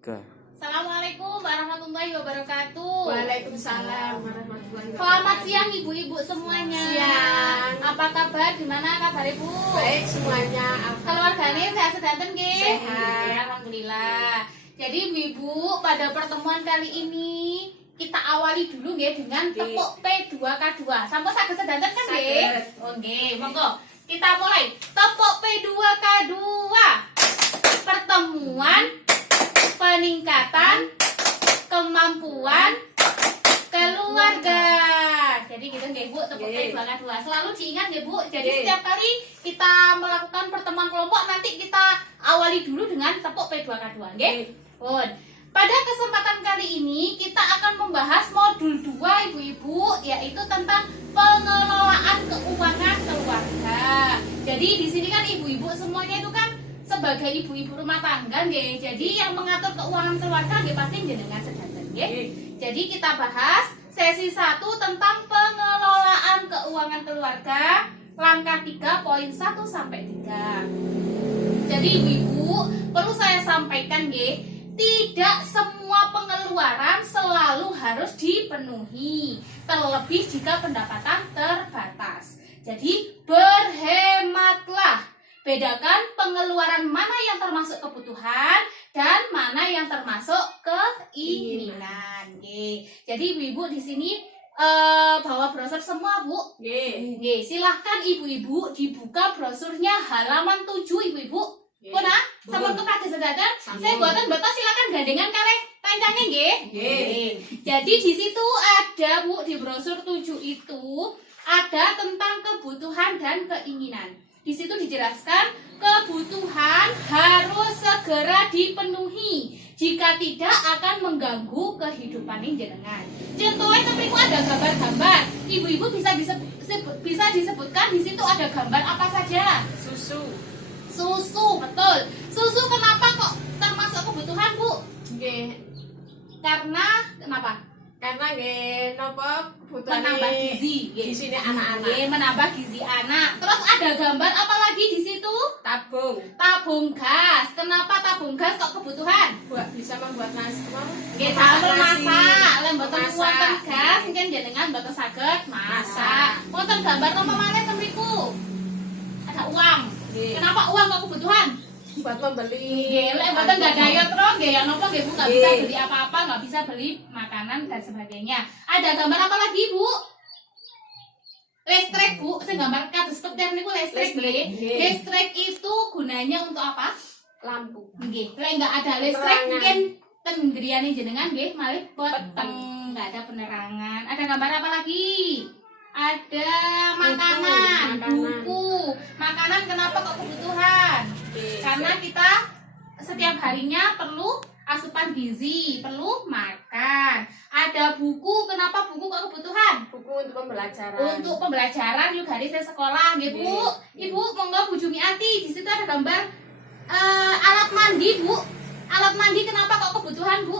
Assalamualaikum warahmatullahi wabarakatuh. Waalaikumsalam warahmatullahi wabarakatuh. Selamat siang ibu-ibu semuanya. Siang. Apa kabar? Gimana kabar ibu? Baik semuanya. Keluarganya sehat sedanten nggih? Sehat. Ya, alhamdulillah. Jadi ibu-ibu pada pertemuan kali ini kita awali dulu nggih dengan Nggih. tepuk P2K2. Sampun saged sedanten kan nggih? Saged. Oh nggih, monggo. Kita mulai. Tepuk P2K2. Pertemuan peningkatan kemampuan keluarga. Jadi gitu nggih Bu, tepuk Nggih. P2K2. Selalu diingat ya Bu. Jadi Nggih. setiap kali kita melakukan pertemuan kelompok nanti kita awali dulu dengan tepuk P2K2 nggih. Nggih. Pun. Pada kesempatan kali ini kita akan membahas modul 2 ibu-ibu, yaitu tentang pengelolaan keuangan keluarga. Jadi di sini kan ibu-ibu semuanya itu kan sebagai ibu-ibu rumah tangga nggih. Jadi yang mengatur keuangan keluarga nggih pasti jenengan sedanten nggih. Nggih. Jadi kita bahas sesi 1 tentang pengelolaan keuangan keluarga, langkah 3 poin 1 sampai 3. Jadi ibu-ibu perlu saya sampaikan nggih, tidak semua pengeluaran selalu harus dipenuhi, terlebih jika pendapatan terbatas. Jadi berhematlah. Bedakan pengeluaran mana yang termasuk kebutuhan dan mana yang termasuk keinginan. Oke. Jadi ibu-ibu di sini bawa brosur semua Bu. Nggih. Oke, silahkan ibu-ibu dibuka brosurnya halaman 7 ibu-ibu. Nggih. Pun sampun kepada sedadan, Sampun. saya buatan betos silakan gandengan kalih kancane nggih. Nggih. Jadi di situ ada Bu, di brosur 7 itu ada tentang kebutuhan dan keinginan. Di situ dijelaskan kebutuhan harus segera dipenuhi. Jika tidak akan mengganggu kehidupan jenengan. Contohnya kepriku ada gambar-gambar. Ibu-ibu bisa disebutkan di situ ada gambar apa saja? Susu. Susu, betul. Susu kenapa kok termasuk kebutuhan, Bu? Nggih. Karena kenapa? Karena nggih napa kebutuhan Menambah gizi. di sini anak-anak. Nggih, menambah gizi anak. Terus ada gambar apa lagi di situ? Tabung. Tabung gas. Kenapa tabung gas kok kebutuhan? Buat bisa membuat nasi. Nggih, damel nasi. masak. Lem boten Masak. wonten gas, mungkin jenengan boten saged masak. Wonten gambar napa malih teng mriku? Ada uang. Nggih. Kenapa uang kok kebutuhan? Buat membeli. Nggih, lek mboten nggak daya terus nggih ya napa nggih Bu nggak Nggih. bisa beli apa-apa, nggak bisa beli makanan dan sebagainya. Ada gambar apa lagi Bu? Listrik Bu, sing gambar kados petir niku listrik nggih. Nggih. Listrik itu gunanya untuk apa? Lampu. Nggih, lek nggak ada listrik Penerangan. mungkin ten griyane jenengan nggih malih peteng, Peteng. nggak ada penerangan. Ada gambar apa lagi? Ada makanan, Makanan. buku. Makanan kenapa kok kebutuhan? Karena kita setiap harinya perlu asupan gizi, perlu makan. Ada buku, kenapa buku kok kebutuhan? buku untuk pembelajaran. Untuk pembelajaran yuk garis sekolah, nggih Bu. Nggih. Ibu monggo Bu Jumiati, di situ ada gambar alat mandi, Bu. Alat mandi kenapa kok kebutuhan, Bu?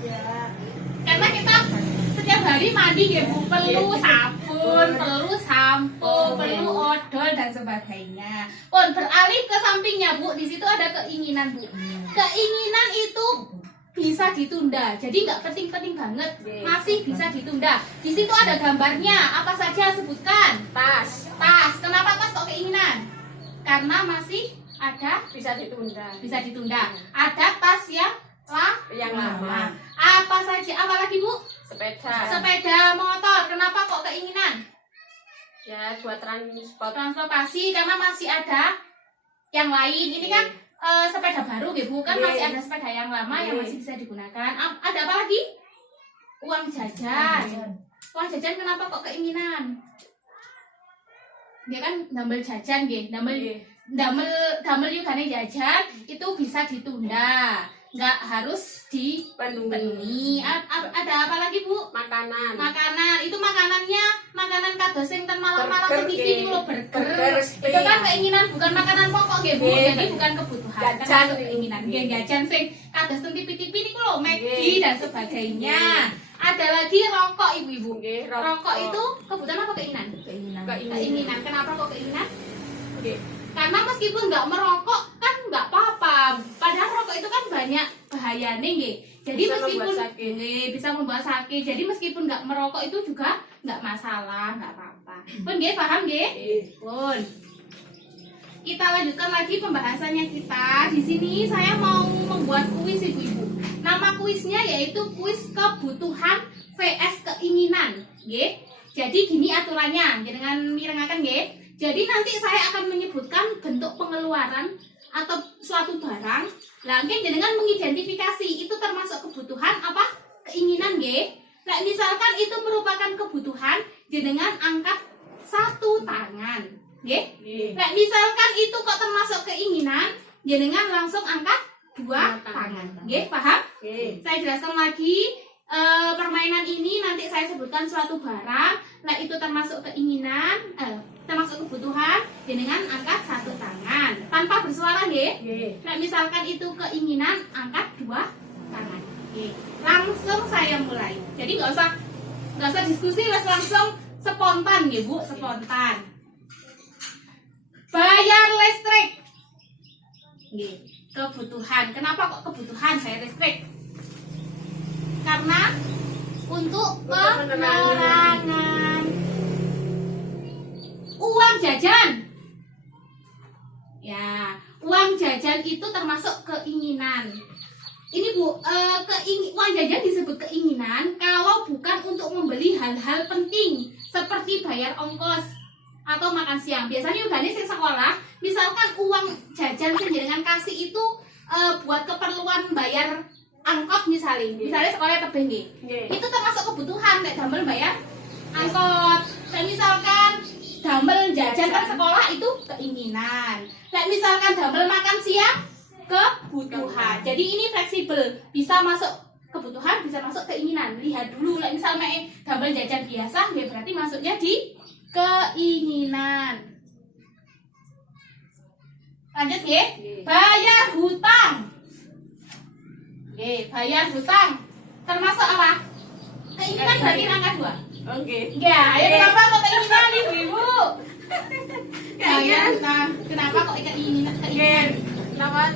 Ya. Karena kita setiap hari mandi ya Bu, perlu Iya. sabun, perlu sampo, perlu odol dan sebagainya. Pun beralih ke sampingnya Bu, di situ ada keinginan Bu. Keinginan itu bisa ditunda, jadi nggak penting-penting banget, Iya. masih bisa ditunda. Di situ ada gambarnya, apa saja sebutkan? Tas Tas, kenapa tas kok keinginan? Karena masih ada bisa ditunda. bisa ditunda. Ada tas yang lama. Apa saja? Apa lagi Bu? Sepeda. Sepeda motor, kenapa kok keinginan? Ya buat Transportasi karena masih ada yang lain. Ini kan sepeda baru gitu, kan Iya. masih ada sepeda yang lama yang Iya. masih bisa digunakan. Ada apa lagi? Uang jajan. Uang jajan kenapa kok keinginan? Dia kan damel jajan nggih, damel yugane jajan itu bisa ditunda. Nggak harus dipenuhi. Ada apa lagi Bu? makanan. Makanan itu makanan kados sing ten malam-malam Burger, di TV nggih. niku lho, burger. Burger, Itu kan keinginan bukan makanan pokok nggih Bu. Nggih. Jadi bukan kebutuhan, kan Jajan, masuk keinginan. Nggih, jajan sing kados ten TV niku lho, McD Nggih. dan sebagainya. Ada lagi rokok ibu-ibu. Nggih, Rokok itu kebutuhan apa keinginan? Keinginan. Keinginan. Kenapa kok keinginan? Nggih. Karena meskipun nggak merokok kan nggak apa-apa. Padahal rokok itu kan banyak bahayanya nggih. Jadi Bisa meskipun membuat sakit. nggih, bisa membuat sakit. Jadi meskipun nggak merokok itu juga nggak masalah, nggak apa-apa. Pun nggih paham nggih? Pun. Kita lanjutkan lagi pembahasannya kita. Di sini saya mau membuat kuis ibu-ibu. Nama kuisnya yaitu kuis kebutuhan vs keinginan, nggih. Jadi gini aturannya, dengan mirengaken nggih. Jadi nanti saya akan menyebutkan bentuk pengeluaran atau suatu barang. Lah mungkin dengan mengidentifikasi itu termasuk kebutuhan apa keinginan nggih. Nah, misalkan itu merupakan kebutuhan dengan angkat satu tangan, nggih. Nah, misalkan itu kok termasuk keinginan, dengan langsung angkat dua tangan. Nggih, paham? Saya jelaskan lagi. Permainan ini nanti saya sebutkan suatu barang, nah itu termasuk keinginan, termasuk kebutuhan dengan angkat satu tangan tanpa bersuara nggih. Nah misalkan itu keinginan angkat dua tangan. Langsung saya mulai. Jadi nggak usah diskusi, langsung spontan nggih Bu, spontan. Bayar listrik. Nggih, kebutuhan. Kenapa kok kebutuhan saya listrik? Karena untuk penerangan. Uang jajan. Ya, uang jajan itu termasuk keinginan. Ini Bu, uang jajan disebut keinginan kalau bukan untuk membeli hal-hal penting seperti bayar ongkos atau makan siang. Biasanya udah nih sekolah, misalkan uang jajan dengan kasih itu buat keperluan bayar angkot misalnya sekolah tebing nggih. Itu termasuk kebutuhan nek damel bayar angkot. Dan misalkan damel jajan kan sekolah itu keinginan. Nek misalkan damel makan siang kebutuhan. Jadi ini fleksibel, bisa masuk kebutuhan, bisa masuk keinginan. Lihat dulu, nek misalnya damel jajan biasa, ya berarti masuknya di keinginan. Lanjut nggih. Bayar hutang. Oke, bayar hutang termasuk apa? Keinginan berarti angka 2. Oke. Ya, ayo kenapa kok keinginan ibu-ibu? Bayar hutang. Kenapa kok keinginan? Lawan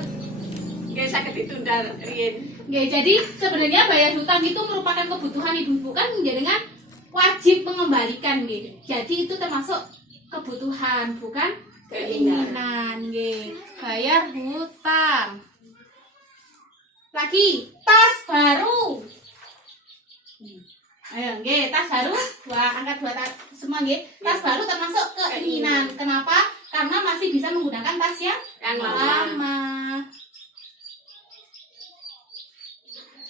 nggih saged ditunda riyen. Oke, jadi sebenarnya bayar hutang itu merupakan kebutuhan ibu-ibu kan dengan wajib mengembalikan nggih. Jadi itu termasuk kebutuhan, bukan keinginan nggih. Bayar hutang. Lagi tas baru. Ayo, nggih, tas baru, angkat 2 semua nggih. Tas baru termasuk keinginan. Kenapa? Karena masih bisa menggunakan tas yang lama.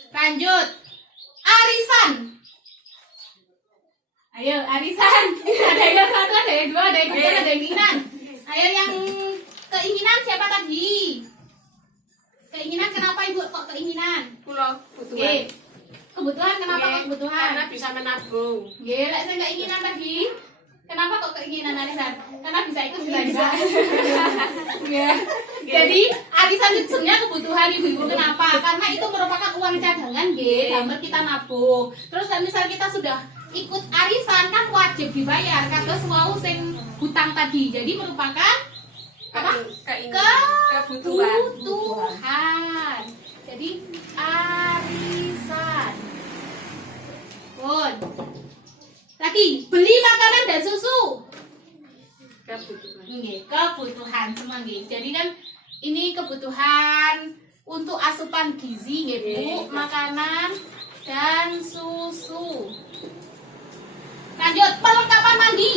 Lanjut. Arisan. Ayo, arisan. Ada yang 1, ada yang 2, ada yang 3, ada yang keinginan. Ayo yang keinginan siapa tadi? Keinginan kenapa ibu kok keinginan? Kula kebutuhan. Kebutuhan kenapa kok kebutuhan? Karena bisa menabung. Nggih, lek saya keinginan tadi. Kenapa kok keinginan arisan? Karena bisa ikut bisa. Ya. Jadi arisan itu sebenarnya kebutuhan ibu-ibu. Kenapa? Karena itu merupakan uang cadangan nggih, damel kita nabung. Terus misal kita sudah ikut arisan kan wajib dibayar karena wau sing hutang tadi. Jadi merupakan apa? Kebutuhan. Jadi arisan. Pun. Lagi beli makanan dan susu. Kebutuhan semua nggih. Jadi kan ini kebutuhan untuk asupan gizi nggih Bu, makanan dan susu. Lanjut perlengkapan mandi.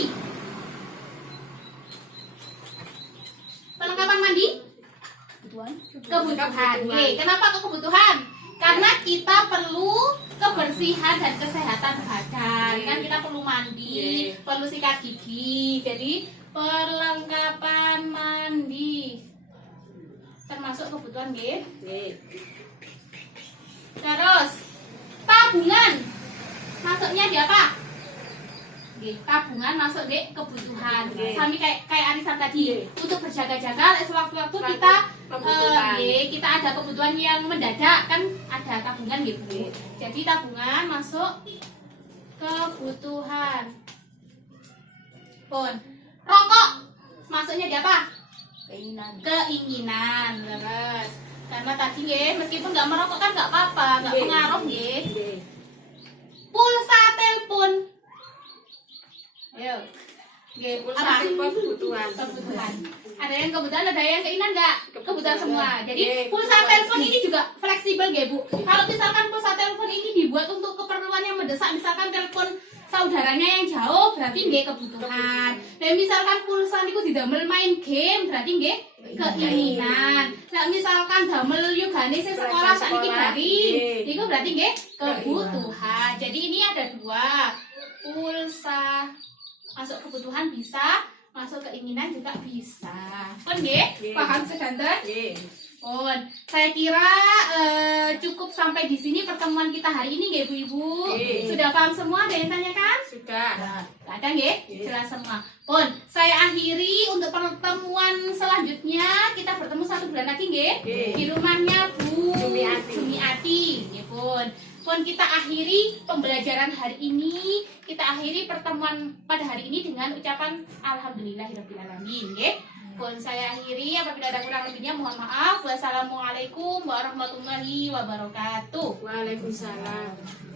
Perlengkapan mandi? Kebutuhan. Oke, kenapa kok kebutuhan? Karena kita perlu kebersihan dan kesehatan badan. Kan kita perlu mandi, perlu sikat gigi. Jadi perlengkapan mandi termasuk kebutuhan nggih. Terus tabungan. Masuknya di apa? Tabungan masuk di kebutuhan. Sami kayak arisan tadi. Untuk berjaga-jaga sewaktu-waktu kita kita ada kebutuhan yang mendadak kan ada tabungan gitu. Jadi tabungan masuk kebutuhan. Pun rokok masuknya di apa? Keinginan, terus. Karena tadi nggih, meskipun nggak merokok kan nggak apa-apa, nggak Nggih. pengaruh nggih. Nggih. Pulsa telepon. Ayo. Nggih, Pulsa apa? telepon kebutuhan. Kebutuhan. Ada yang kebutuhan, ada yang keinginan nggak? Kebutuhan semua. Jadi Nggih, pulsa kebutuhan. telepon ini juga fleksibel nggih Bu. Kalau misalkan pulsa telepon ini dibuat untuk keperluan yang mendesak, misalkan telepon saudaranya yang jauh, berarti nggih kebutuhan. Dan misalkan pulsa niku didamel main game, berarti nggih keinginan. Nah, misalkan damel yugane sing sekolah saiki daring, Nggih. niku berarti nggih kebutuhan. Jadi ini ada dua. Pulsa masuk kebutuhan bisa, masuk keinginan juga bisa. Pun nggih, Nggih. paham sedanten? Nggih. Pun, saya kira cukup sampai di sini pertemuan kita hari ini nggih Bu-ibu. Nggih. Sudah paham semua? Ada yang tanyakan? Sudah. Ada nggih? Nggih. Jelas semua. Pun, saya akhiri untuk pertemuan selanjutnya. Kita bertemu 1 bulan lagi nggih. Nggih. Di rumahnya Bu Jumiati. Jumiati. Nggih, Pun. Pun kita akhiri pembelajaran hari ini. Kita akhiri pertemuan pada hari ini dengan ucapan alhamdulillahirabbil alamin nggih. Pun saya akhiri, apabila ada kurang lebihnya mohon maaf. Wassalamualaikum warahmatullahi wabarakatuh. Waalaikumsalam.